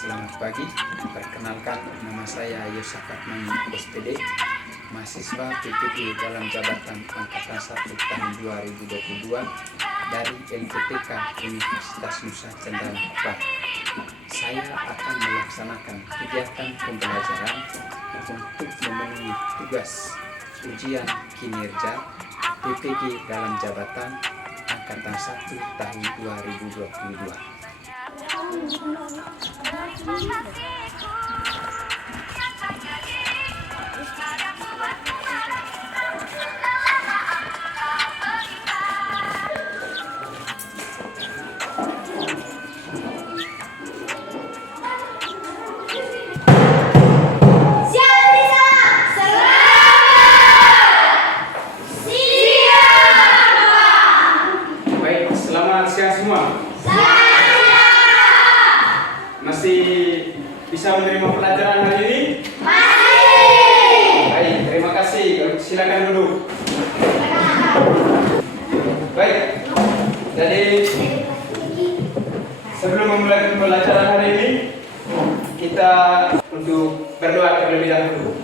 Selamat pagi, perkenalkan nama saya Yosafat Main SPD, mahasiswa PPD dalam jabatan Angkatan 1 tahun 2022 dari LPPK Universitas Nusa Tenggara Barat. Saya akan melaksanakan kegiatan pembelajaran untuk memenuhi tugas ujian kinerja PPG dalam jabatan Angkatan 1 tahun 2022. Baik, selamat siang semua. Masih bisa menerima pelajaran hari ini? Masih. Baik, terima kasih. Silakan duduk. Baik, jadi sebelum memulai pembelajaran hari ini, kita untuk berdoa terlebih dahulu.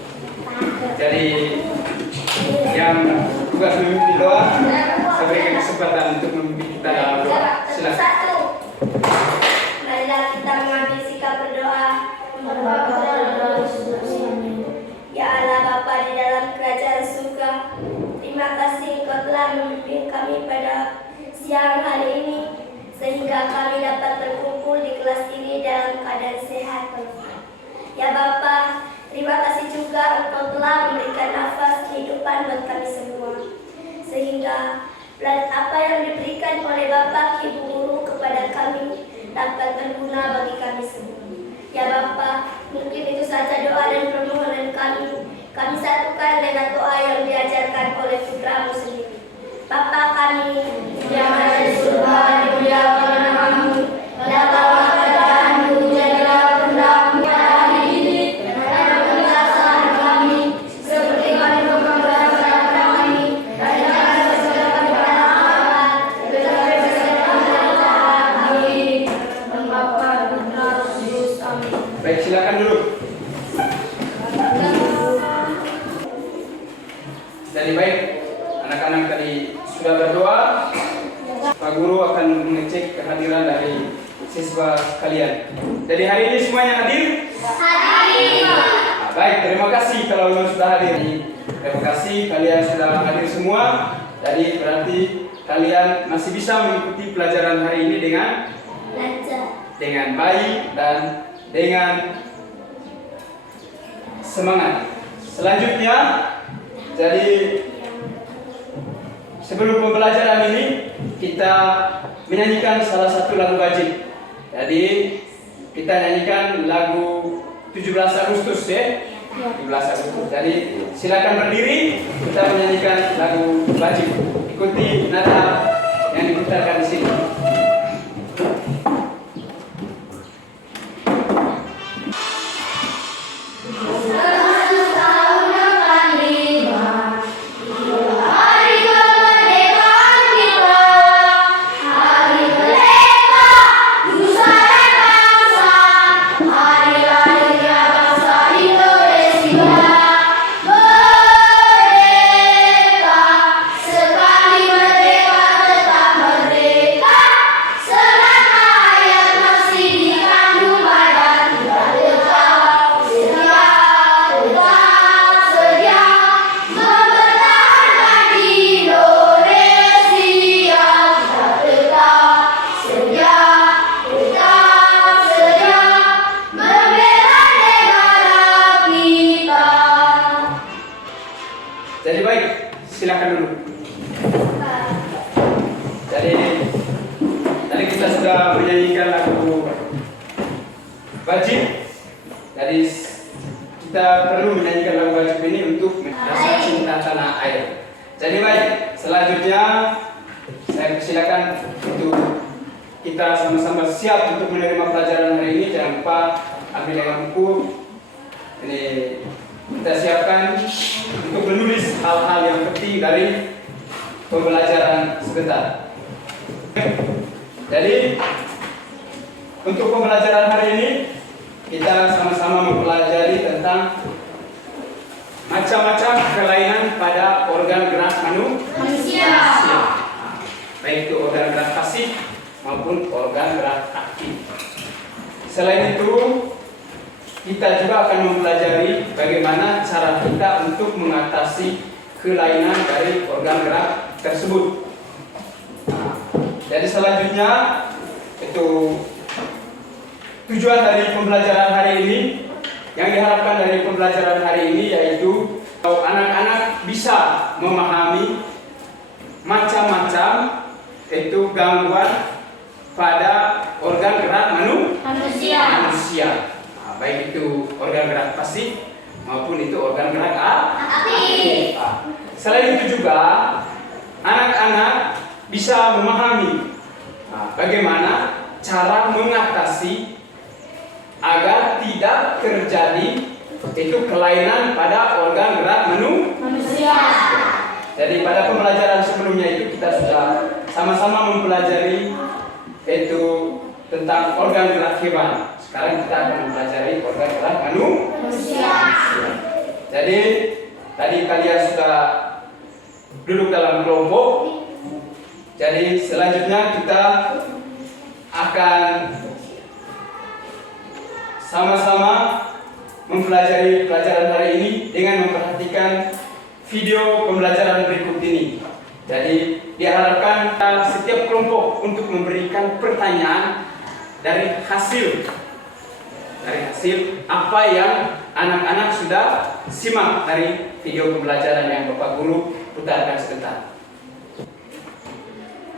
Jadi yang tugas memimpin doa, saya berikan kesempatan untuk memimpin kita dalam doa. Silakan. Marilah kita mengambil sikap berdoa. Ya Allah Bapa di dalam kerajaan surga, terima kasih Engkau telah memimpin kami pada siang hari ini sehingga kami dapat berkumpul di kelas ini dalam keadaan sehat. Ya Bapa, terima kasih juga Engkau telah memberikan nafas kehidupan buat kami semua sehingga apa yang diberikan oleh Bapak Ibu Guru kepada kami dapat berguna bagi kami semua. Ya Bapa, mungkin itu saja doa dan permohonan kami. Kami satukan dengan doa yang diajarkan oleh putramu sendiri. Bapa kami yang ada di surga, dimuliakan namamu, datanglah kerajaanmu, jadilah kehendakmu hari ini, dan kebiasaan kami, seperti kami memperbuat kami, dan jangan bersalah kami pada amat, tetapi bersalah kami pada jahat kami. Bapa, Putra, Roh Kudus, amin. Baik, silakan dulu. Jadi baik, anak-anak tadi sudah berdoa. Pak Guru akan mengecek kehadiran dari siswa kalian. Jadi hari ini semuanya hadir? Hadir. Baik, terima kasih kalau memang sudah hadir. Terima kasih kalian sudah hadir semua. Jadi berarti kalian masih bisa mengikuti pelajaran hari ini dengan baik dan dengan semangat. Selanjutnya, jadi sebelum pembelajaran ini kita menyanyikan salah satu lagu wajib. Jadi kita nyanyikan lagu 17 Agustus ya. 17 Agustus. Jadi silakan berdiri, kita menyanyikan lagu wajib. Ikuti nada yang diputarkan di sini. Jadi baik, silakan dulu. Jadi tadi kita sudah menyanyikan lagu wajib. Jadi kita perlu menyanyikan lagu wajib ini untuk rasa cinta tanah air. Jadi baik, selanjutnya saya persilakan untuk kita sama-sama siap untuk menerima pelajaran hari ini. Jangan lupa ambil dengan buku. Ini kita siapkan untuk menulis hal-hal yang penting dari pembelajaran sebentar. Jadi untuk pembelajaran hari ini maupun organ gerak aktif. Selain itu, kita juga akan mempelajari bagaimana cara kita untuk mengatasi kelainan dari organ gerak tersebut. Nah, jadi selanjutnya itu tujuan dari pembelajaran hari ini. Yang diharapkan dari pembelajaran hari ini yaitu anak-anak bisa memahami macam-macam itu gangguan pada organ gerak manusia. Nah, baik itu organ gerak pasif maupun itu organ gerak aktif. Selain itu juga anak-anak bisa memahami bagaimana cara mengatasi agar tidak terjadi itu kelainan pada organ gerak manusia. Jadi pada pembelajaran sebelumnya itu kita sudah sama-sama mempelajari itu tentang organ gerak hewan. Sekarang kita akan mempelajari organ gerak manusia. Jadi tadi kalian sudah duduk dalam kelompok. Jadi selanjutnya kita akan sama-sama mempelajari pelajaran hari ini dengan memperhatikan video pembelajaran berikut ini. Jadi diharapkan setiap kelompok untuk memberikan pertanyaan dari hasil apa yang anak-anak sudah simak dari video pembelajaran yang Bapak Guru putarkan sebentar.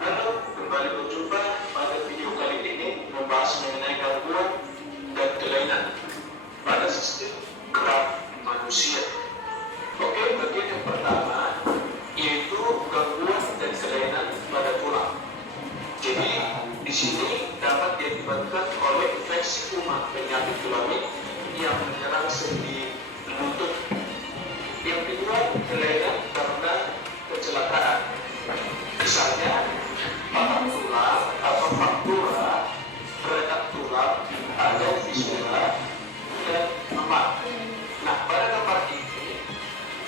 Halo, kembali berjumpa pada video kali ini membahas mengenai gangguan dan kelainan pada sistem gerak manusia. Oke, bagian yang pertama yaitu gangguan dan kelainan pada tulang. Jadi di sini dapat diakibatkan oleh infeksi kuman penyakit tulang yang menyerang sendi lutut. Yang kedua, kelainan karena kecelakaan. Misalnya patah tulang atau fraktura, retak tulang, ada fisura dan memar. Nah, pada tempat ini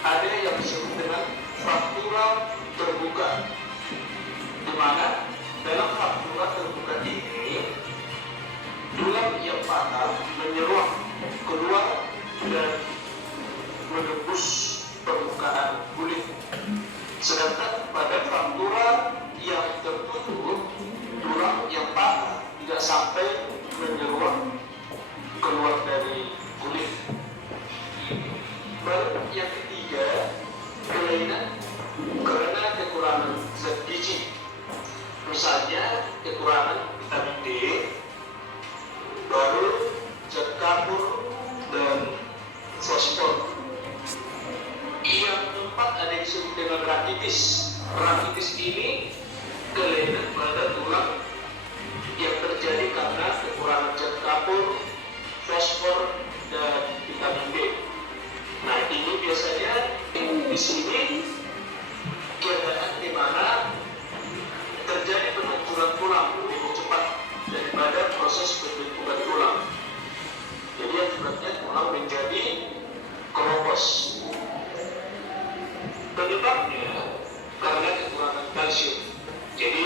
ada yang disebut dengan fraktura terbuka, di mana dalam fraktura terbuka ini tulang yang patah menyeruak keluar dan menembus permukaan kulit. Sedangkan pada fraktura yang tertutup, tulang yang patah tidak sampai menyeruak keluar dari kulit. Baru yang ketiga, kelainan karena kekurangan zat gizi. Misalnya kekurangan vitamin D, baru zat karbon dan fosfor. Yang keempat ada yang disebut dengan rakitis. Rakitis ini kelainan pada tulang yang terjadi karena kekurangan zat karbon, fosfor, dan vitamin D. Nah, ini biasanya di sini keadaan di mana terjadi penghancuran tulang lebih cepat daripada proses pembentukan tulang. Jadi akibatnya tulang menjadi keropos. Penyebabnya karena kekurangan kalsium. Jadi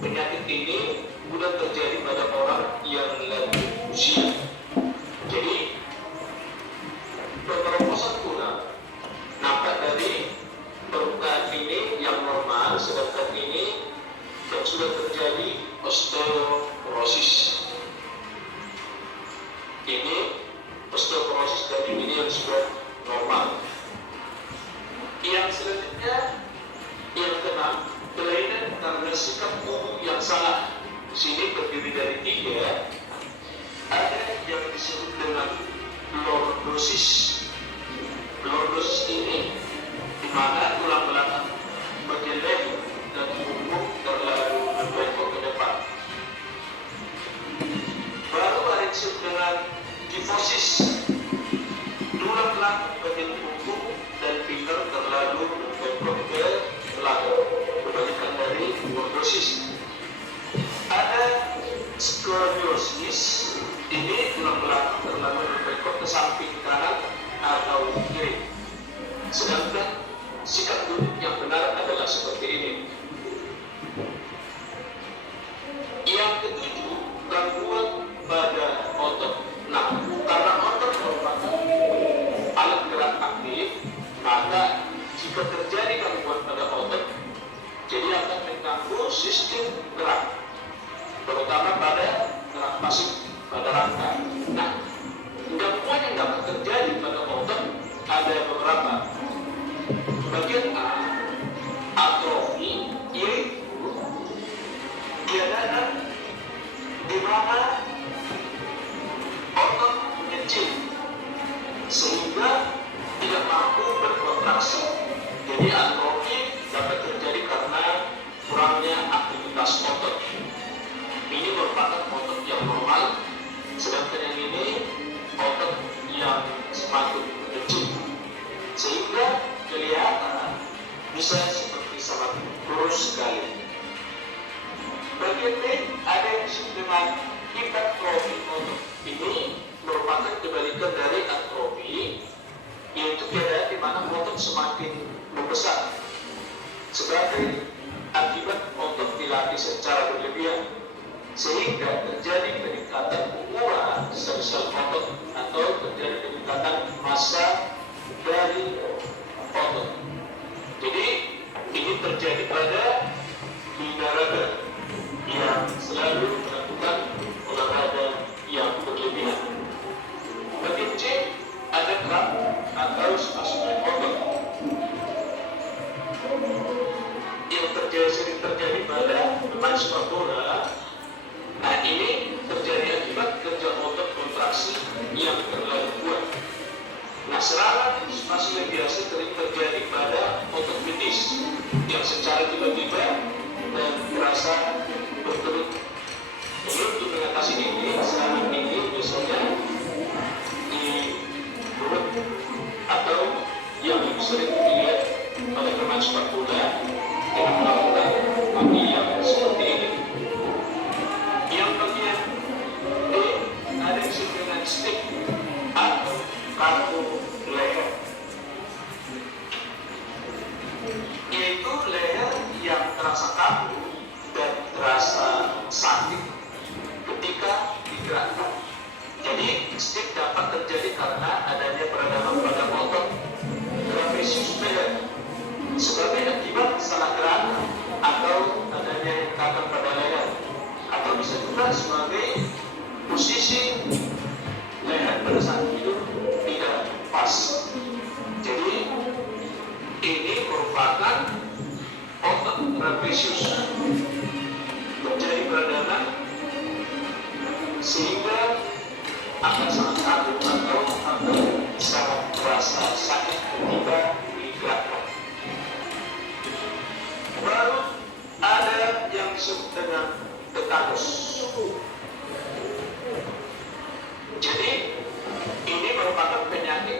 penyakit ini mudah terjadi pada orang yang lanjut usia. Jadi keropos tulang nampak dari permukaan ini yang normal, sedangkan ini yang sudah terjadi osteoporosis. Ini osteoporosis dan ini yang sudah normal. Yang selanjutnya, yang keenam, kelainan karena sikap tubuh yang salah. Di sini terdiri dari tiga. Ada yang disebut dengan lordosis. Lordosis ini di mana tulang belakang bagian leher dan punggung terlalu membengkok ke depan. Baru ada yang disebut dengan kifosis. Tulang belakang bagian punggung dan pinggir terlalu membengkok ke belakang, kebalikan dari lordosis. Ada skoliosis. Ini tulang belakang terlalu membengkok ke samping kanan atau kiri. Sedangkan sikap duduk yang benar adalah seperti ini. Yang kecil sehingga tidak mampu berkontraksi. Jadi atrofi dapat terjadi karena kurangnya aktivitas otot. Ini merupakan otot yang normal, sedangkan yang ini otot yang semakin kecil, sehingga kelihatan bisa seperti sangat kurus sekali. Bagian B ada yang disebut dengan hipertrofi otot. Ini merupakan kebalikan dari atrofi, yaitu keadaan di mana otot semakin membesar sebagai akibat otot dilatih secara berlebihan, sehingga terjadi peningkatan ukuran sel-sel otot atau terjadi peningkatan massa dari otot. Jadi ini terjadi pada binaraga yang selalu melakukan olahraga yang berlebihan. Bagian C ada kram atau spasme otot yang sering terjadi pada pemain sepak bola. Nah, ini terjadi akibat kerja otot kontraksi yang terlalu kuat. Nah, serangan spasme biasa sering terjadi pada otot betis yang secara tiba-tiba dan terasa berkerut. Jadi untuk mengatasi ini, serangan ini biasanya di perut atau yang lebih sering dilihat pada pemain sepak bola dengan melakukan kaki yang seperti ini. Yang bagian D ada yang disebut dengan stick atau kaku leher, yaitu leher yang terasa kaku dan terasa sakit ketika digerakkan. Jadi stick dapat terjadi karena adanya peradangan pada otot trapezius leher sebagai akibat salah gerakan atau adanya hentakan pada leher, atau bisa juga sebagai posisi leher pada saat hidup tidak pas. Jadi ini merupakan otot trapezius terjadi peradangan sehingga akan sangat kaku atau akan sangat terasa sakit ketika digerakkan. Baru ada yang disebut dengan tetanus. Jadi ini merupakan penyakit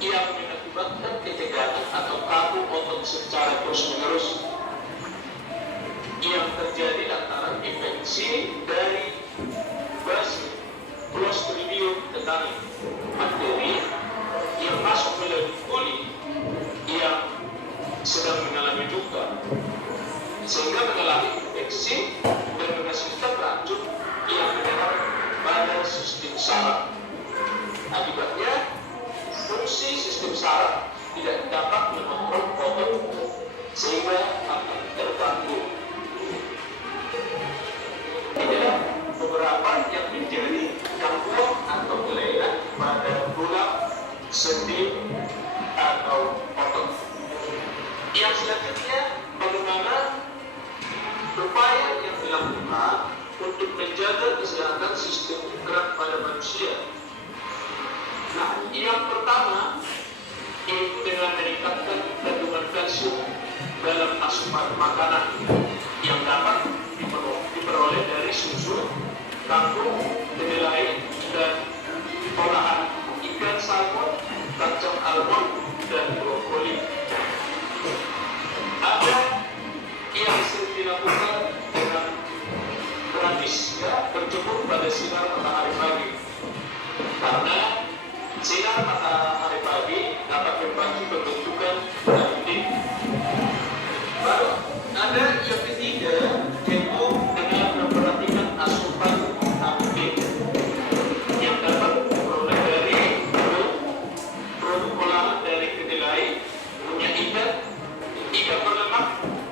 yang mengakibatkan ketegangan atau kaku otot secara terus-menerus yang terjadi antara infeksi dari basi Clostridium tetani, bakteri yang masuk melalui kulit yang sedang mengalami luka sehingga mengalami infeksi dan menghasilkan racun yang menyerang pada sistem saraf. Akibatnya fungsi sistem saraf tidak dapat mengontrol otot sehingga akan terganggu. Inilah beberapa yang menjadi gangguan atau kelainan pada tulang, sendi atau otot. Yang selanjutnya, bagaimana upaya yang dilakukan untuk menjaga kesehatan sistem gerak pada manusia. Nah, yang pertama yaitu dengan meningkatkan kandungan kalsium dalam asupan makanan yang dapat diperoleh dari susu, kangkung, kedelai, dan olahan ikan salmon, kacang almond, dan brokoli. Ada yang sering dilakukan dengan gratis, berjemur pada sinar matahari pagi, karena sinar matahari pagi dapat membantu pembentukan vitamin D. Baru ada yang ketiga, yaitu dengan memperhatikan asupan vitamin D yang dapat diperoleh dari produk olahan dari kedelai, minyak ikan berlemak,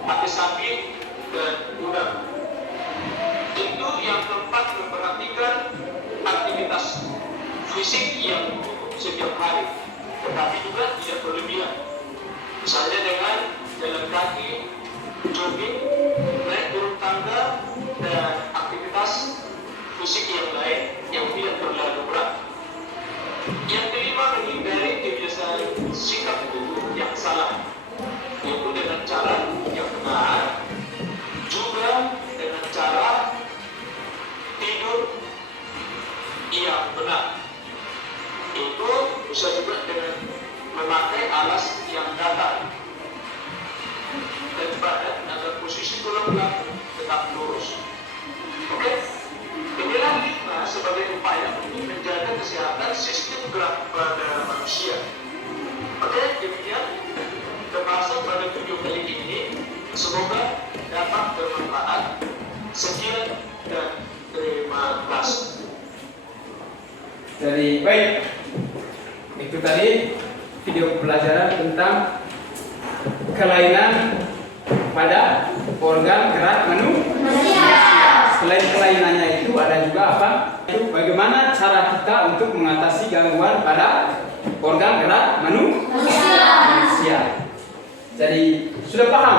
hati sapi, dan udang. Itu yang keempat, memperhatikan aktivitas fisik yang setiap hari, tetapi juga tidak berlebihan. Misalnya dengan jalan kaki, jogging, naik turun tangga, dan aktivitas fisik yang lain yang tidak terlalu berat. Yang kelima, menghindari kebiasaan sikap tubuh yang salah, yaitu dengan cara yang benar, juga dengan cara tidur yang benar. Itu bisa juga dengan memakai alas yang datar dan badan agar posisi tulang belakang tetap lurus. Oke? Inilah 5 sebagai upaya untuk menjaga kesehatan sistem gerak pada manusia. Oke, demikian pembahasan pada video kali ini. Semoga dapat bermanfaat. Sekian dan terima kasih. Jadi baik, itu tadi video pelajaran tentang kelainan pada organ gerak manusia. Selain kelainannya itu ada juga apa? Itu bagaimana cara kita untuk mengatasi gangguan pada organ gerak manusia. Jadi sudah paham?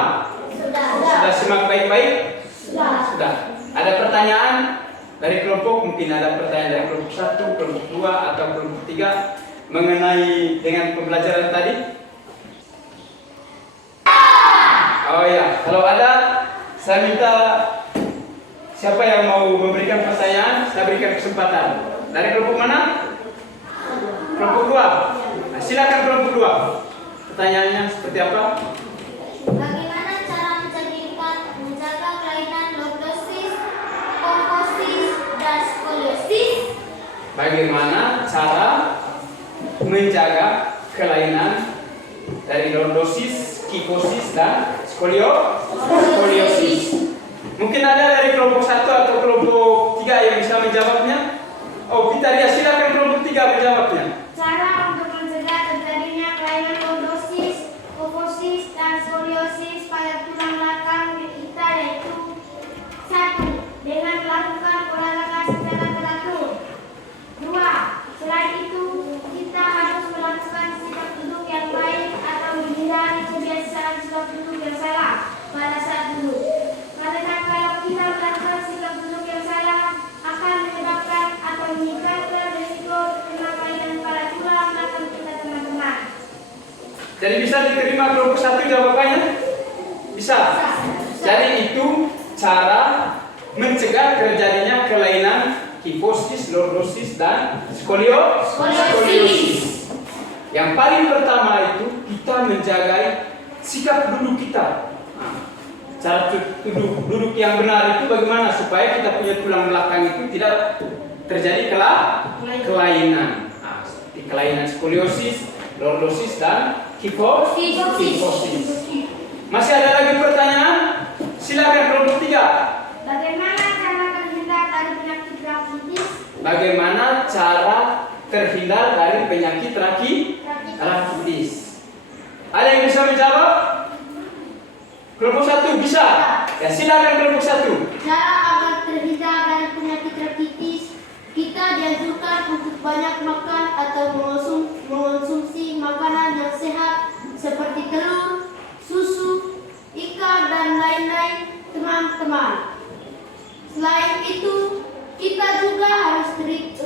Sudah simak baik-baik? Sudah. Ada pertanyaan dari kelompok, mungkin ada pertanyaan dari kelompok 1, kelompok 2 atau kelompok 3 mengenai dengan pembelajaran tadi? Oh ya, kalau ada, saya minta siapa yang mau memberikan pertanyaan, saya berikan kesempatan. Dari kelompok mana? Kelompok 2. Nah, silakan kelompok 2. Pertanyaannya seperti apa? Bagaimana cara menjaga kelainan lordosis, kyphosis, dan skoliosis? Bagaimana cara menjaga kelainan dari lordosis, kyphosis, dan skoliosis? Mungkin ada dari kelompok 1 atau kelompok 3 yang bisa menjawabnya? Oh, kita lihat, silakan kelompok 3 menjawabnya. Cara untuk mencegah terjadinya kelainan lordosis, kyphosis, dan skoliosis pada tulang belakang kita yaitu 1. Dengan melakukan olahraga secara teratur. 2. Selain itu, kita harus melakukan sikap duduk yang baik atau menghindari kebiasaan sikap duduk yang salah pada saat duduk. Karena kalau kita melakukan sikap duduk yang salah akan menyebabkan atau meningkatkan risiko terkena kelainan pada tulang belakang kita, teman-teman. Jadi bisa diterima kelompok 1 jawabannya? Bisa. Jadi itu cara mencegah terjadinya kelainan kyphosis, lordosis, dan skoliosis. Yang paling pertama itu kita menjaga sikap duduk kita. Cara duduk yang benar itu bagaimana supaya kita punya tulang belakang itu tidak terjadi kelainan. Seperti kelainan skoliosis, lordosis, dan kyphosis. Masih ada lagi pertanyaan? Silakan kelompok 3. Bagaimana cara terhindar dari penyakit rakitis? Bagaimana cara terhindar dari penyakit rakitis? Ada yang bisa menjawab? Kelompok 1 bisa? Ya, silakan kelompok 1. Cara agar terhindar dari penyakit rakitis, kita dianjurkan untuk banyak makan atau mengonsumsi makanan yang sehat seperti telur, susu, ikan, dan lain-lain, teman-teman. Selain itu, kita juga harus rutin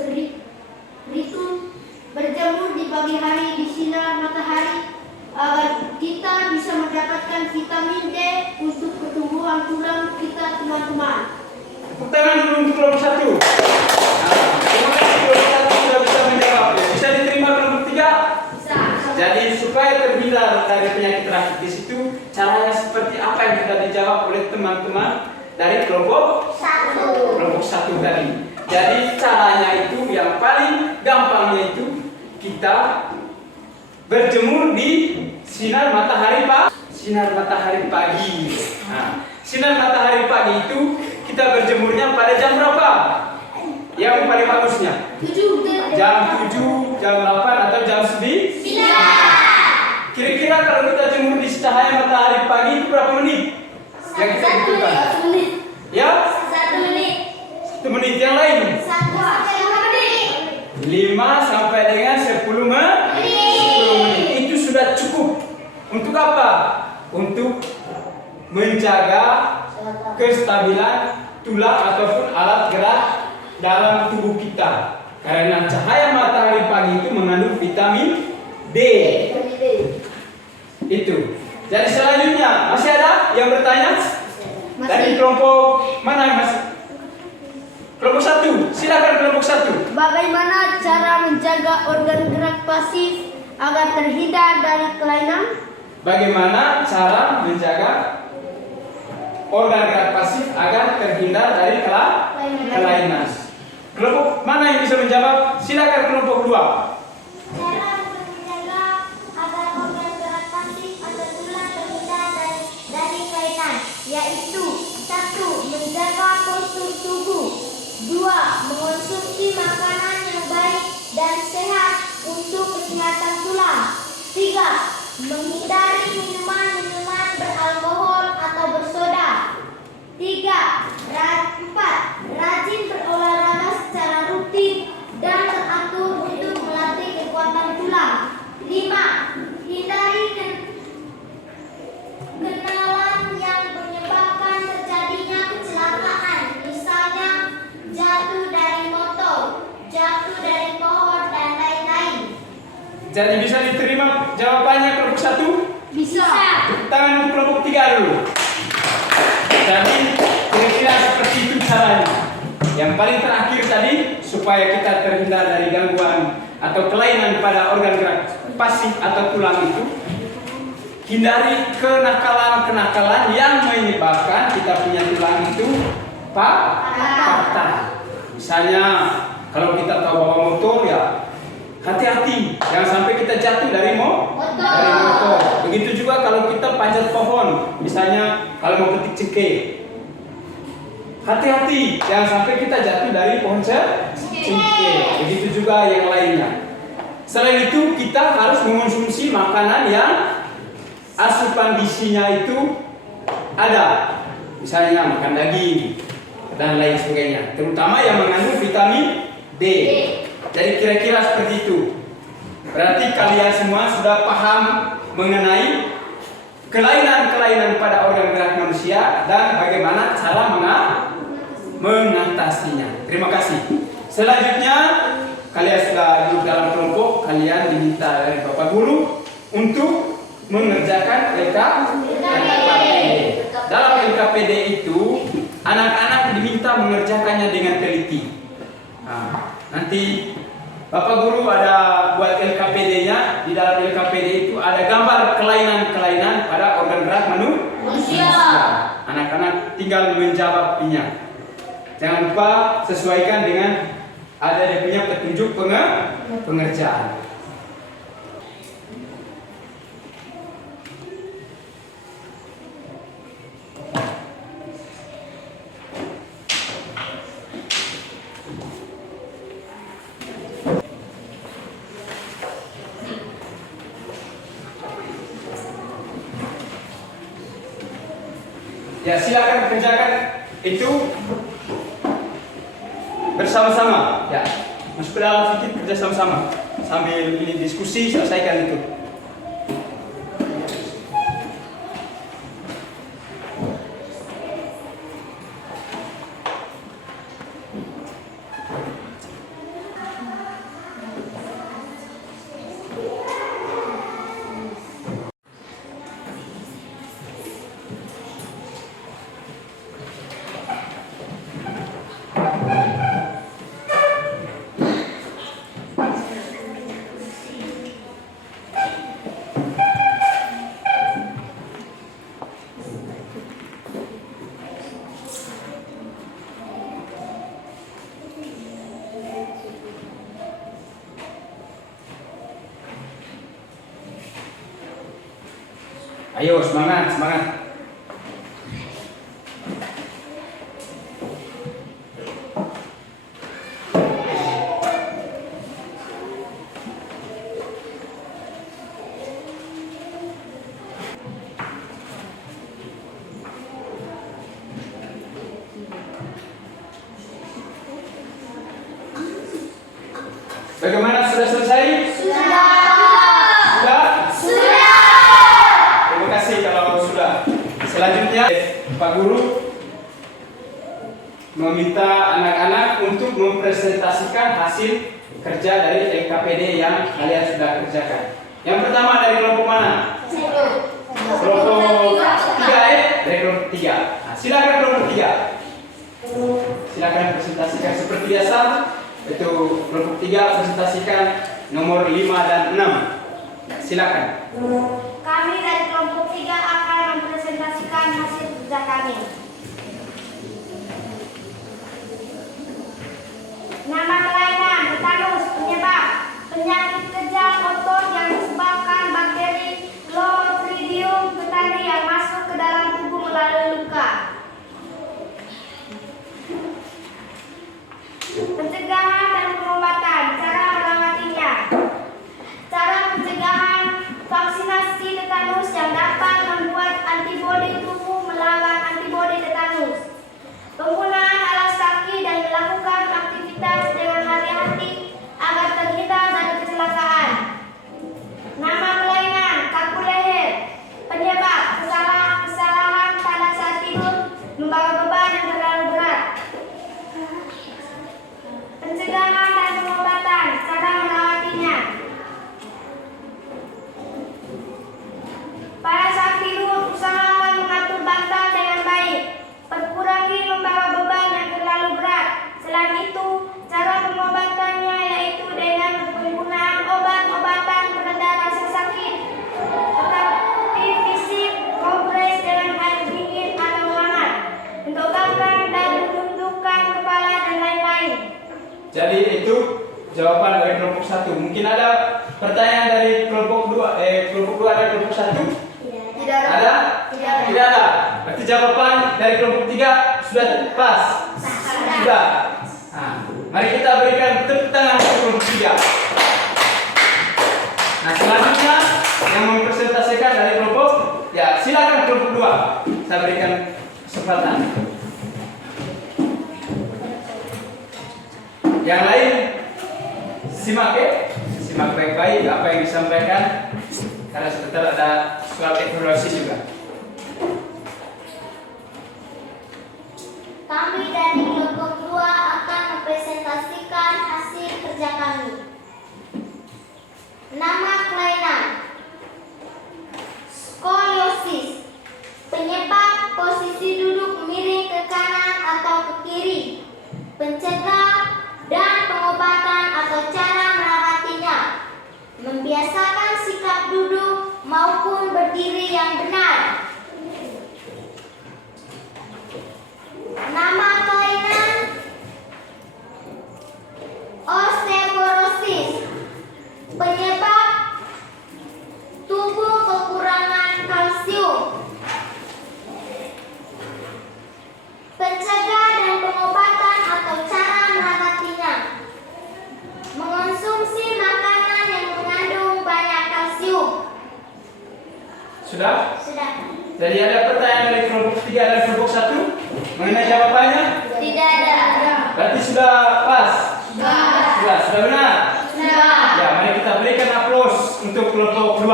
berjemur di pagi hari di sinar matahari agar kita bisa mendapatkan vitamin D untuk pertumbuhan tulang kita, teman-teman. Tepuk tangan dulu untuk kelompok 1. Terima kasih kelompok 1 sudah bisa menjawab. Bisa diterima kelompok 3? Bisa. Jadi supaya terhindar dari penyakit rakitis itu caranya seperti apa yang sudah dijawab oleh teman-teman dari kelompok 1 tadi. Jadi caranya itu yang paling gampangnya itu kita berjemur di sinar matahari pagi. Nah, sinar matahari pagi itu kita berjemurnya pada jam berapa? Yang paling bagusnya? Jam 7, jam 8 atau jam 9? Kira-kira kalau kita jemur di cahaya matahari pagi itu berapa menit? Yang kita butuhkan? Ya? 1 menit. 1 menit. Yang lain? 5 sampai dengan 10 menit. Itu sudah cukup. Untuk apa? Untuk menjaga kestabilan tulang ataupun alat gerak dalam tubuh kita. Karena cahaya matahari pagi itu mengandung vitamin D. Itu. Jadi selanjutnya masih ada yang bertanya? Dari kelompok mana mas? Kelompok 1. Silakan kelompok 1. Bagaimana cara menjaga organ gerak pasif agar terhindar dari kelainan? Bagaimana cara menjaga organ gerak pasif agar terhindar dari kelainan? Kelompok mana yang bisa menjawab? Silakan kelompok 2. Cara untuk menjaga agar organ gerak pasif atau tulang terhindar dari kelainan, yaitu 1. Menjaga postur tubuh, 2. Mengonsumsi makanan yang baik dan sehat untuk kesehatan tulang, 3. Menghindari minuman-minuman beralkohol atau bersoda, 4. Rajin berolahraga secara rutin dan teratur untuk melatih kekuatan tulang, 5. Hindari kenalan yang menyebabkan terjadinya kecelakaan, misalnya jatuh dari motor, jatuh dari pohon, dan lain-lain. Jadi bisa diterima jawabannya kelompok 1? Bisa. Tepuk tangan untuk kelompok 3 dulu. Jadi kira-kira seperti itu caranya. Yang paling terakhir tadi, supaya kita terhindar dari gangguan atau kelainan pada organ gerak pasif atau tulang itu, hindari kenakalan-kenakalan yang menyebabkan kita punya tulang itu patah. Misalnya kalau kita tahu bawa motor ya hati-hati, jangan sampai kita jatuh dari motor. Begitu juga kalau kita panjat pohon, misalnya kalau mau petik cengkeh, hati-hati, jangan sampai kita jatuh dari pohon cengkeh. Begitu juga yang lainnya. Selain itu kita harus mengonsumsi makanan yang asupan gizinya itu ada, misalnya makan daging dan lain sebagainya, terutama yang mengandung vitamin D. Jadi kira-kira seperti itu. Berarti kalian semua sudah paham mengenai kelainan-kelainan pada organ gerak manusia dan bagaimana cara mengatasinya. Terima kasih. Selanjutnya kalian sudah duduk dalam kelompok, kalian diminta dari Bapak Guru untuk mengerjakan LKPD. Dalam LKPD itu anak-anak diminta mengerjakannya dengan teliti. Nah, nanti Bapak Guru ada buat LKPD-nya. Di dalam LKPD itu ada gambar kelainan-kelainan pada organ gerak manusia. Anak-anak tinggal menjawabnya. Jangan lupa sesuaikan dengan ada dia punya petunjuk pengerjaan. Ya, silakan kerjakan itu bersama-sama. Ya, masuk ke dalam sedikit, kerja sama-sama sambil ini diskusi, selesaikan itu. Ayo, semangat, semangat. Bagaimana, sudah selesai? Sudah. Terima kasih kalau sudah. Selanjutnya Pak Guru meminta anak-anak untuk mempresentasikan hasil kerja dari LKPD yang kalian sudah kerjakan. Yang pertama dari kelompok mana? Kelompok 3 dari kelompok 3. Nah, silakan kelompok 3. Silakan presentasikan seperti biasa. Itu kelompok 3 presentasikan nomor 5 dan 6. Silakan. Kami dari kelompok 3 akan mempresentasikan hasil kerja kami. Nama kelainan tetanus penyebab penyakit kejang otot yang disebabkan bakteri Clostridium tetani yang masuk ke dalam tubuh melalui luka. Pencegahan dan pengobatan, cara merawatinya. Cara pencegahan vaksinasi tetanus yang dapat membuat antibodi tubuh melawan antibodi tetanus. Penggunaan alas kaki dan melakukan aktivitas dengan hati-hati agar terhindar dari kecelakaan. Nama kelainan kaku leher. Penyebab kesalahan pada saat tidur membawa beban yang terlalu berat. Pencegahan dan pengobatan, cara merawatinya. Pada saat tidur, usahakan mengatur bantal dengan baik. Kurangi membawa beban yang terlalu berat. Selain itu, cara pengobatannya yaitu dengan penggunaan obat-obatan pereda rasa sakit, tetapi fisik, kompres dengan air dingin atau hangat, menggobarkan dan menundukkan kepala dan lain-lain. Jadi itu jawaban dari kelompok 1. Mungkin ada pertanyaan dari kelompok 2. Kelompok 2 ada kelompok 1? Tidak Ada? Tidak ada. Berarti jawaban dari kelompok 3 sudah pas. Sudah. Nah, mari kita berikan tepuk tangan untuk kelompok 3. Nah, selanjutnya yang mempresentasikan dari kelompok, ya silakan kelompok 2. Saya berikan kesempatan. Yang lain simak ya. Simak baik-baik apa yang disampaikan karena sebentar ada surat evaluasi juga. Kami dari kelompok 2 akan mempresentasikan hasil kerja kami. Nama kelainan skoliosis. Penyebab posisi duduk miring ke kanan atau ke kiri. Pencegah dan pengobatan atau cara merawatinya. Membiasakan sikap duduk maupun berdiri yang benar. Nama kelainan osteoporosis. Penyebab tubuh kekurangan kalsium. Pencegah dan pengobatan atau cara merawatinya. Mengonsumsi makanan yang mengandung banyak kalsium. Sudah? Sudah. Jadi ada pertanyaan dari kelompok 3 dan kelompok 1 mengenai jawabannya? Tidak ada. Berarti sudah pas? Sudah benar? Sudah. Ya, mari kita berikan aplaus untuk kelompok 2.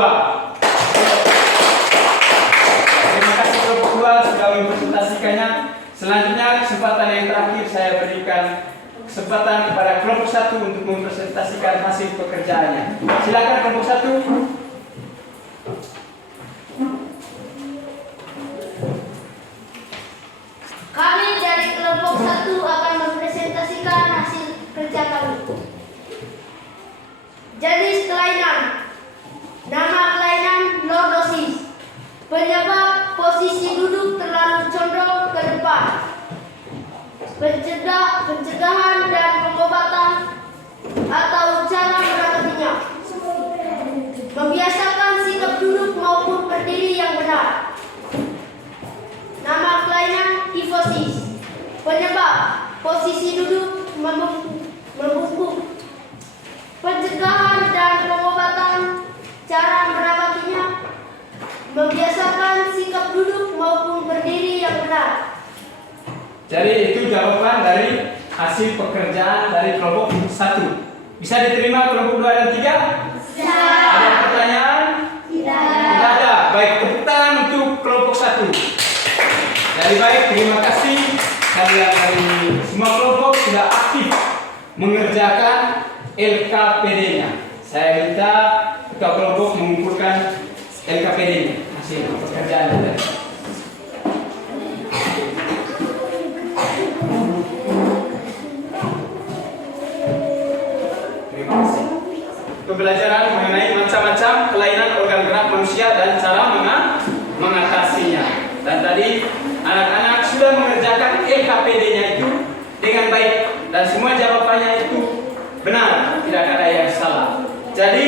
Terima kasih kelompok 2 sudah mempresentasikannya. Selanjutnya kesempatan yang terakhir saya berikan kesempatan kepada kelompok 1 untuk mempresentasikan hasil pekerjaannya. Silakan kelompok 1. Kami dari kelompok 1 akan mempresentasikan hasil kerja kami. Jenis kelainan. Nama kelainan lordosis. Penyebab posisi duduk terlalu condong ke depan. Pencegahan dan pengobatan atau cara merawatinya. Membiasakan sikap duduk maupun berdiri yang benar. Nama kelainan kifosis. Penyebab posisi duduk membungkuk. Pencegahan dan pengobatan, cara merawatinya. Membiasakan sikap duduk maupun berdiri yang benar. Jadi itu jawaban dari hasil pekerjaan dari kelompok 1. Bisa diterima kelompok 2 dan 3? Ada pertanyaan? Tidak ada. Baik, tepuk tangan untuk kelompok 1. Jadi baik, terima kasih kalian dari semua kelompok sudah aktif mengerjakan LKPD-nya. Saya minta ketua kelompok mengumpulkan LKPD-nya, hasil pekerjaan kita. Terima kasih. Pembelajaran mengenai macam-macam kelainan organ gerak manusia dan cara mengatasinya. Dan tadi anak-anak sudah mengerjakan LKPD-nya itu dengan baik dan semua jawabannya itu benar, tidak ada yang salah. Jadi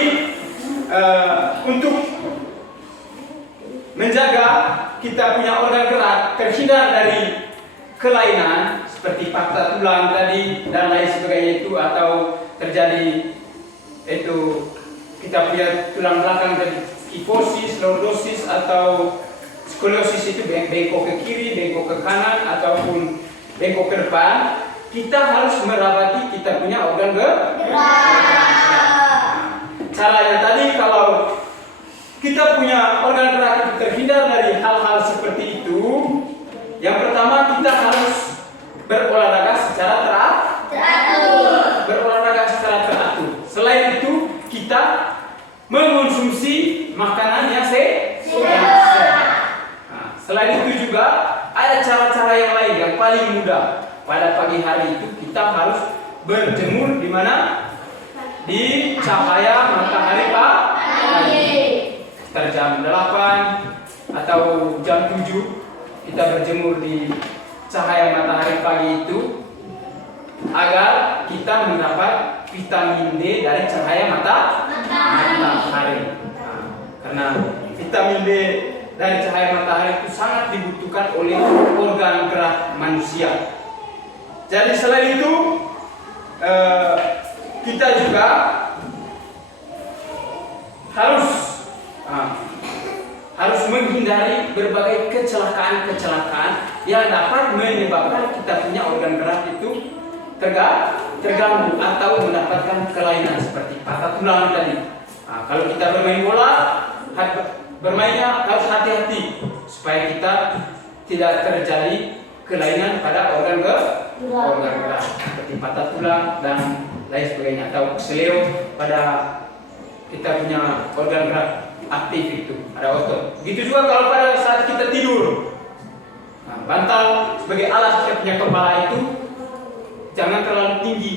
untuk menjaga kita punya organ gerak terhindar dari kelainan seperti patah tulang tadi dan lain sebagainya itu, atau terjadi itu kita punya tulang belakang dari kifosis, lordosis atau skoliosis, itu bengkok ke kiri, bengkok ke kanan ataupun bengkok ke depan, kita harus merawati kita punya organ gerak. Caranya tadi, kalau kita punya organ gerak itu terhindar dari hal-hal seperti itu, yang pertama kita harus berolahraga secara teratur. Berolahraga secara teratur. Selain itu, kita mengonsumsi makanan yang sehat. Nah, selain itu juga ada cara-cara yang lain yang paling mudah. Pada pagi hari itu kita harus berjemur di mana? Di cahaya matahari pagi. Sekitar jam 8 atau jam 7 kita berjemur di cahaya matahari pagi itu agar kita mendapat vitamin D dari cahaya matahari. Nah, karena vitamin D dari cahaya matahari itu sangat dibutuhkan oleh organ gerak manusia. Jadi selain itu kita juga harus menghindari berbagai kecelakaan yang dapat menyebabkan kita punya organ gerak itu terganggu atau mendapatkan kelainan seperti patah tulang tadi. Nah, kalau kita bermain bola, bermainnya harus hati-hati supaya kita tidak terjadi kelainan pada organ gerak seperti patah tulang dan lain sebagainya, atau keseleo pada kita punya organ gerak aktif itu, ada otot. Begitu juga kalau pada saat kita tidur, nah, bantal sebagai alas kita punya kepala itu jangan terlalu tinggi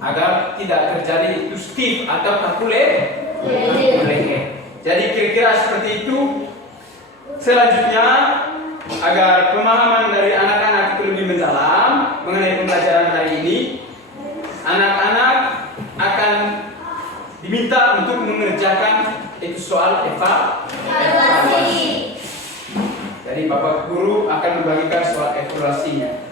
agar tidak terjadi itu stiff atau kaku leher. Jadi kira-kira seperti itu. Selanjutnya, agar pemahaman dari anak-anak itu lebih mendalam mengenai pembelajaran hari ini, anak-anak akan diminta untuk mengerjakan itu soal evaluasi. Jadi Bapak Guru akan membagikan soal evaluasinya.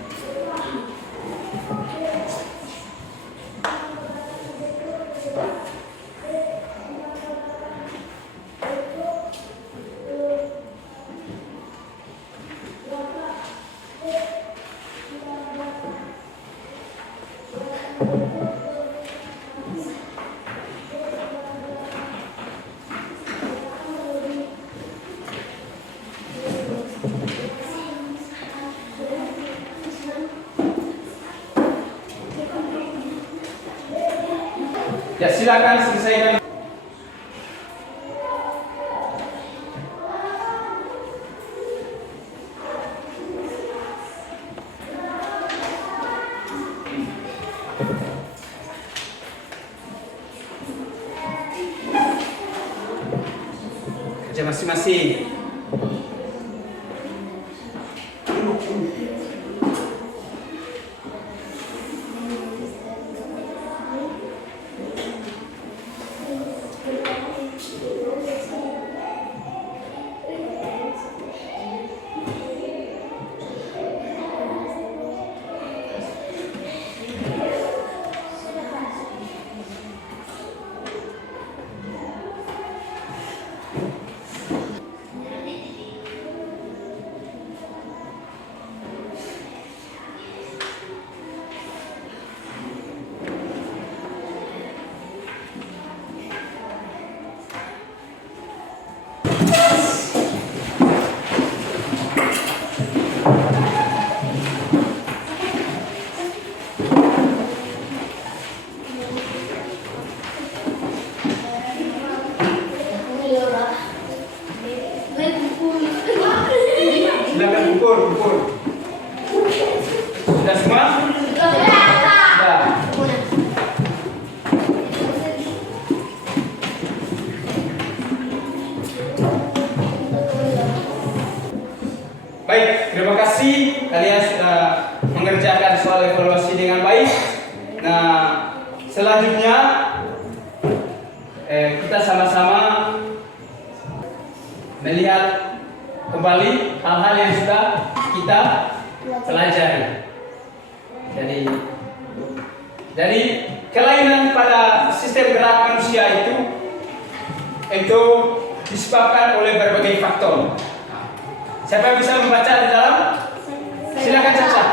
Ya, silakan selesaikan. Kerja masing-masing. kumpul. Sudah semua? Sudah. Baik, terima kasih kalian sudah mengerjakan soal evaluasi dengan baik. Nah, selanjutnya kita sama-sama melihat kembali hal-hal yang sudah kita pelajari. Jadi kelainan pada sistem gerak manusia itu disebabkan oleh berbagai faktor. Siapa yang bisa membaca di dalam? Silakan Caca.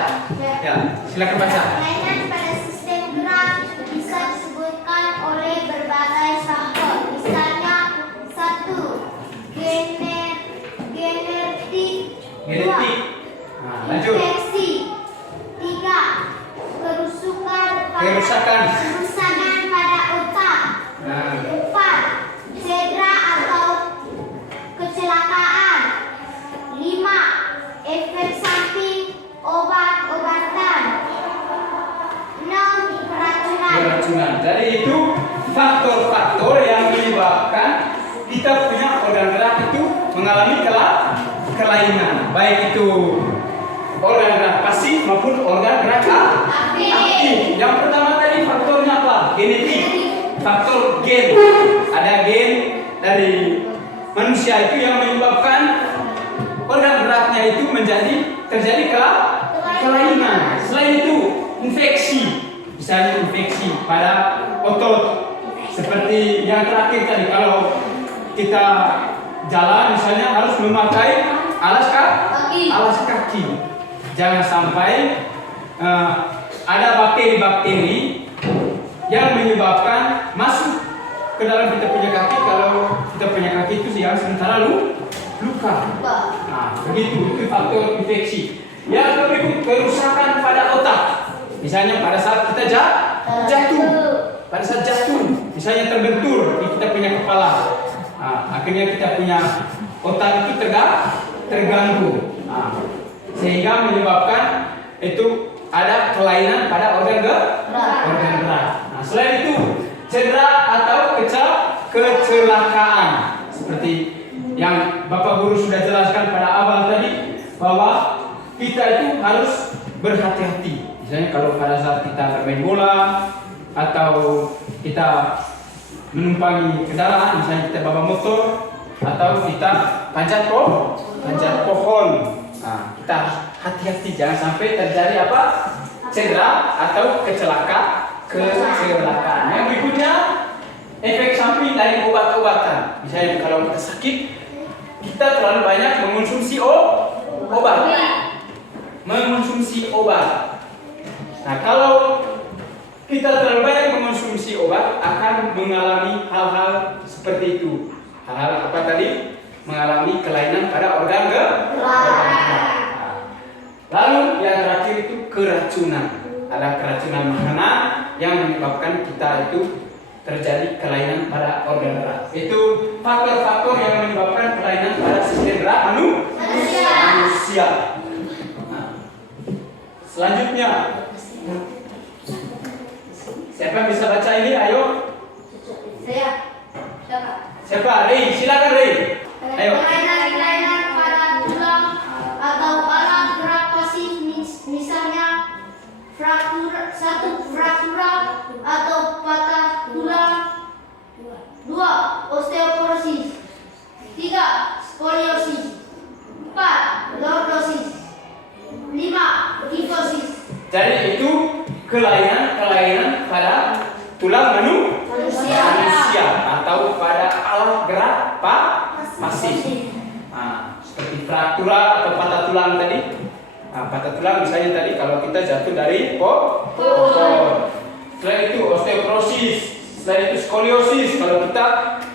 Ya, silakan baca. Kelainan pada sistem gerak bisa disebutkan oleh berbagai faktor. Misalnya 1. Genetik. 2. Nah, lanjut. Infeksi. 3. Kerusakan pada otak. Nah, 4. Cedera atau kecelakaan. 5. Efek samping obat-obatan. 6. Keracunan. Jadi itu faktor-faktor yang menyebabkan kita punya organ gerak itu mengalami kelainan, baik itu organ gerak pasif maupun organ gerak aktif. Yang pertama tadi faktornya apa? Genetik. Faktor gen. Ada gen dari manusia itu yang menyebabkan organ geraknya itu terjadi kelainan. Selain itu, infeksi. Misalnya infeksi pada otot. Seperti yang terakhir tadi, kalau kita jalan misalnya harus memakai alas kaki. Jangan sampai ada bakteri-bakteri yang menyebabkan masuk ke dalam kita punya kaki. Kalau kita punya kaki itu yang sementara luka. Nah, begitu itu faktor infeksi. Yang berikut kerusakan pada otak. Misalnya pada saat kita jatuh, misalnya terbentur di kita punya kepala. Nah, akhirnya kita punya otak itu terganggu. Nah, sehingga menyebabkan itu ada kelainan pada organ gerak. Nah, selain itu cedera atau kecelakaan seperti yang Bapak Guru sudah jelaskan pada awal tadi, bahwa kita itu harus berhati-hati. Misalnya kalau pada saat kita bermain bola atau kita menumpangi kendaraan, misalnya kita bawa motor atau kita panjat pohon. Nah, kita hati-hati jangan sampai terjadi apa? Cedera atau kecelakaan. Yang berikutnya efek samping dari obat-obatan. Misalnya kalau kita sakit, kita terlalu banyak mengonsumsi obat. Nah, kalau kita terlalu banyak mengonsumsi obat akan mengalami hal-hal seperti itu. Hal-hal apa tadi? Mengalami kelainan pada organ gerak. Lalu yang terakhir itu keracunan. Ada keracunan makanan yang menyebabkan kita itu terjadi kelainan pada organ gerak. Itu faktor-faktor yang menyebabkan kelainan pada sistem gerak manusia. Nah, selanjutnya, siapa yang bisa baca ini? Ayo. Saya. Siapa? Rey, silakan Rey. Ayo. Kelainan pada tulang atau alat gerak pasif, misalnya fraktura atau patah tulang. 2. Osteoporosis. 3. Skoliosis. 4. Lordosis. 5. Kifosis. Jadi itu kelainan pada tulang manusia atau pada alat gerak pasif. Nah, seperti fraktura atau patah tulang tadi. Nah, patah tulang misalnya tadi kalau kita jatuh dari pohon. Setelah itu osteoporosis. Setelah itu skoliosis kalau kita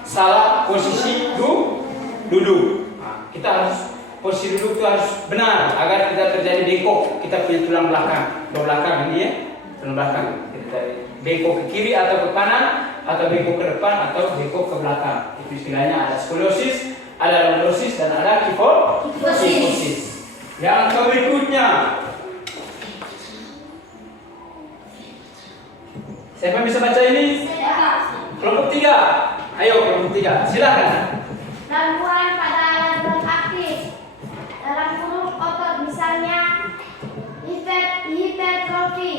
salah posisi duduk. Nah, kita harus posisi duduk itu harus benar agar tidak terjadi bengkok. Kita punya tulang belakang ini ya, tulang belakang. Kita bengkok ke kiri atau ke kanan, atau bengkok ke depan atau bengkok ke belakang. Itu istilahnya ada skoliosis, ada lordosis dan ada kifosis. Yang berikutnya. Siapa yang bisa baca ini? Kelompok 3. Ayo kelompok 3. Silakan. Gangguan pada alat gerak aktif. Dalam kurung otot misalnya hipertrofi,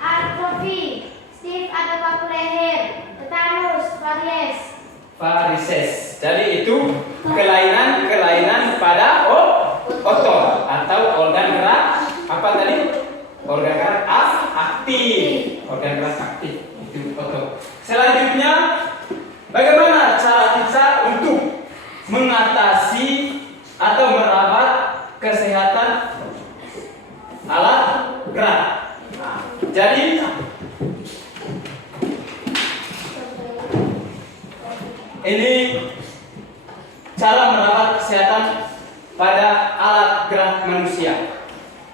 atrofi, stiff atau kaku leher, tetanus, Varises. Jadi itu kelainan pada otot atau organ gerak apa tadi? Organ gerak aktif. Organ gerak aktif itu otot. Selanjutnya, bagaimana cara kita untuk mengatasi atau merawat kesehatan alat gerak? Nah, jadi ini cara merawat kesehatan pada alat gerak manusia.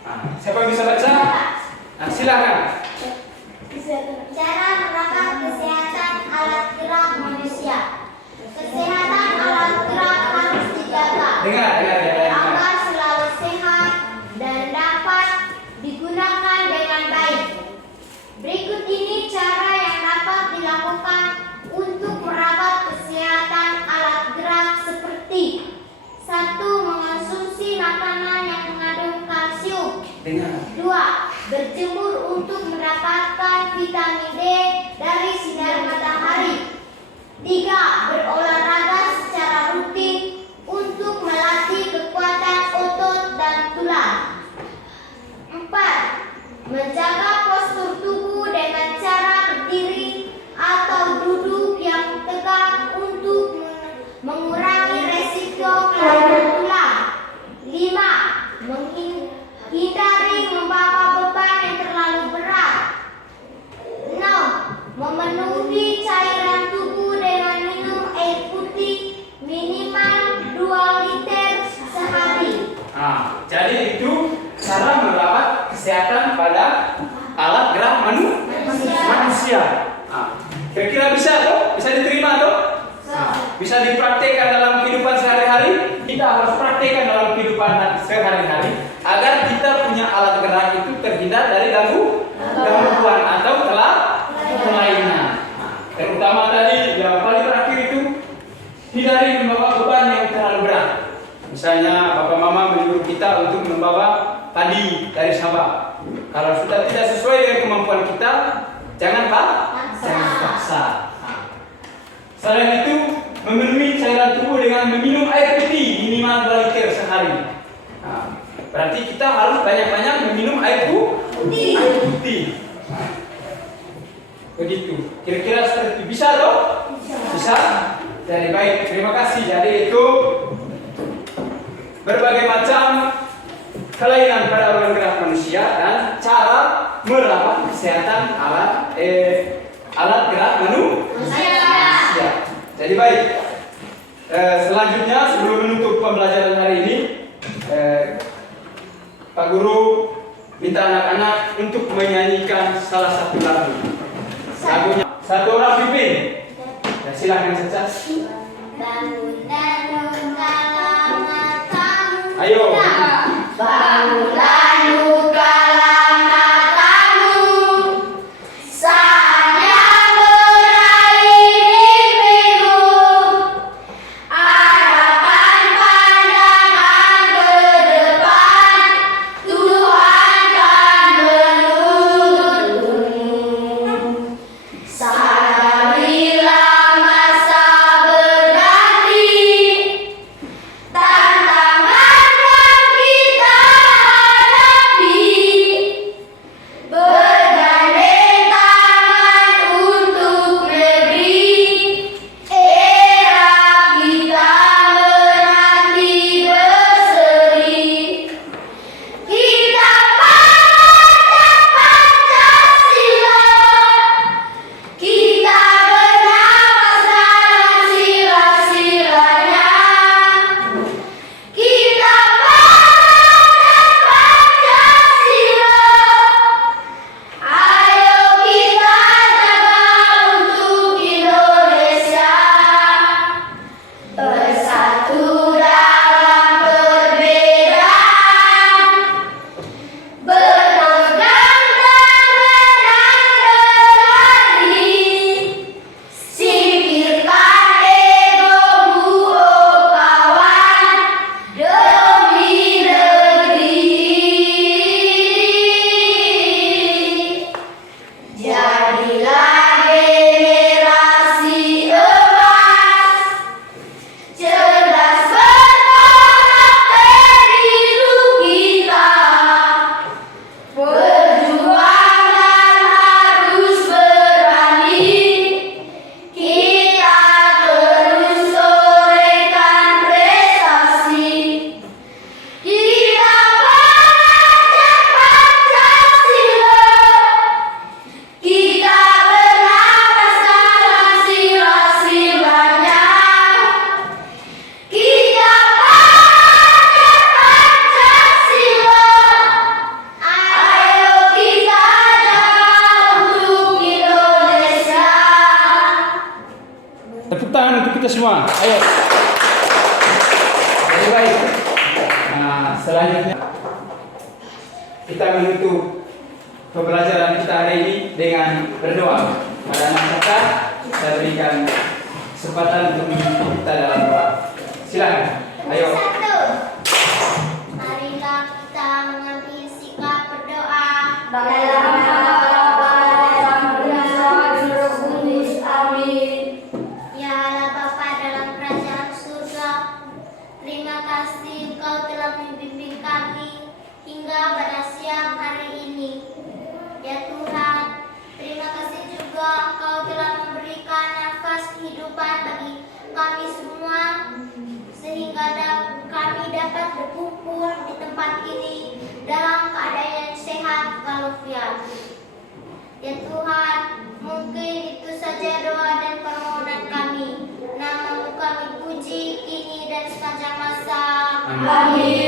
Nah, siapa yang bisa baca? Nah, silakan. Cara merawat kesehatan alat gerak manusia. Kesehatan alat gerak harus dijaga Dengar. agar selalu sehat dan dapat digunakan dengan baik. Berikut ini cara yang dapat dilakukan untuk merawat kesehatan alat gerak seperti 1. Mengonsumsi makanan yang mengandung kalsium. Dengar. 2. Berjemur untuk mendapatkan vitamin D dari sinar matahari. 3. Berolahraga secara rutin untuk melatih kekuatan otot dan tulang. 4. Menjaga postur tubuh dengan cara berdiri atau duduk yang tegak untuk mengurangi resiko kelainan tulang. 5. Menghindari membawa beban yang terlalu berat. 6. Memenuhi cairan tubuh dengan minum air putih minimal 2 liter sehari. Nah, jadi itu cara merawat kesehatan pada alat gerak manusia. Nah, kira-kira bisa toh? Bisa diterima toh? Nah, bisa dipraktekkan dalam kehidupan sehari-hari. Kita harus praktekkan dalam kehidupan sehari-hari agar kita punya alat gerak itu terhindar dari gangguan atau kelainan. Nah, terutama tadi yang paling terakhir itu hindari membawa beban yang terlalu berat. Misalnya Bapak Mama menyuruh kita untuk membawa padi dari Sabah. Kalau sudah tidak sesuai dengan kemampuan kita, jangan paksa. Nah, selain itu, memenuhi cairan tubuh dengan meminum air putih minimal 2 liter sehari. Nah, berarti kita harus banyak-banyak meminum air putih. Nah, begitu. Kira-kira seperti itu. Bisa toh? Bisa. Jadi baik, terima kasih. Jadi itu berbagai macam kelainan pada organ gerak manusia dan cara merawat kesehatan alat gerak manusia. Jadi baik, selanjutnya sebelum menutup pembelajaran hari ini, Pak Guru minta anak-anak untuk menyanyikan salah satu lagu. Lagunya Satu Orang Pimpin. Ya, silakan saja. Bangun dan kala matamu. Ayo. Bangunlah kala matamu. Saatnya meraih mimpimu. Harapan pandangan ke depan. Tuhan kan menuntunmu. Sadarilah masa berganti. Tantangan kita Tepuk tangan untuk kita semua. Ayo. Jadi baik. Nah, selanjutnya kita menutup pembelajaran kita hari ini dengan berdoa. Pada masa saya berikan kesempatan untuk memimpin kita dalam doa. Silakan. Ayo. Marilah kita mengambil sikap berdoa. Dalam nama Bapa dan Putra dan Roh Kudus. Amin. Ya Allah Bapa dalam kerajaan surga, terima kasih Engkau telah membimbing kami hingga pada siang hari ini. Ya Tuhan, terima kasih juga Engkau telah memberikan nafas kehidupan bagi kami semua, sehingga kami dapat berkumpul di tempat ini dalam keadaan yang sehat walafiat. Ya Tuhan, mungkin itu saja doa dan permohonan kami. Nama-Mu kami puji kini dan sepanjang masa. Amin.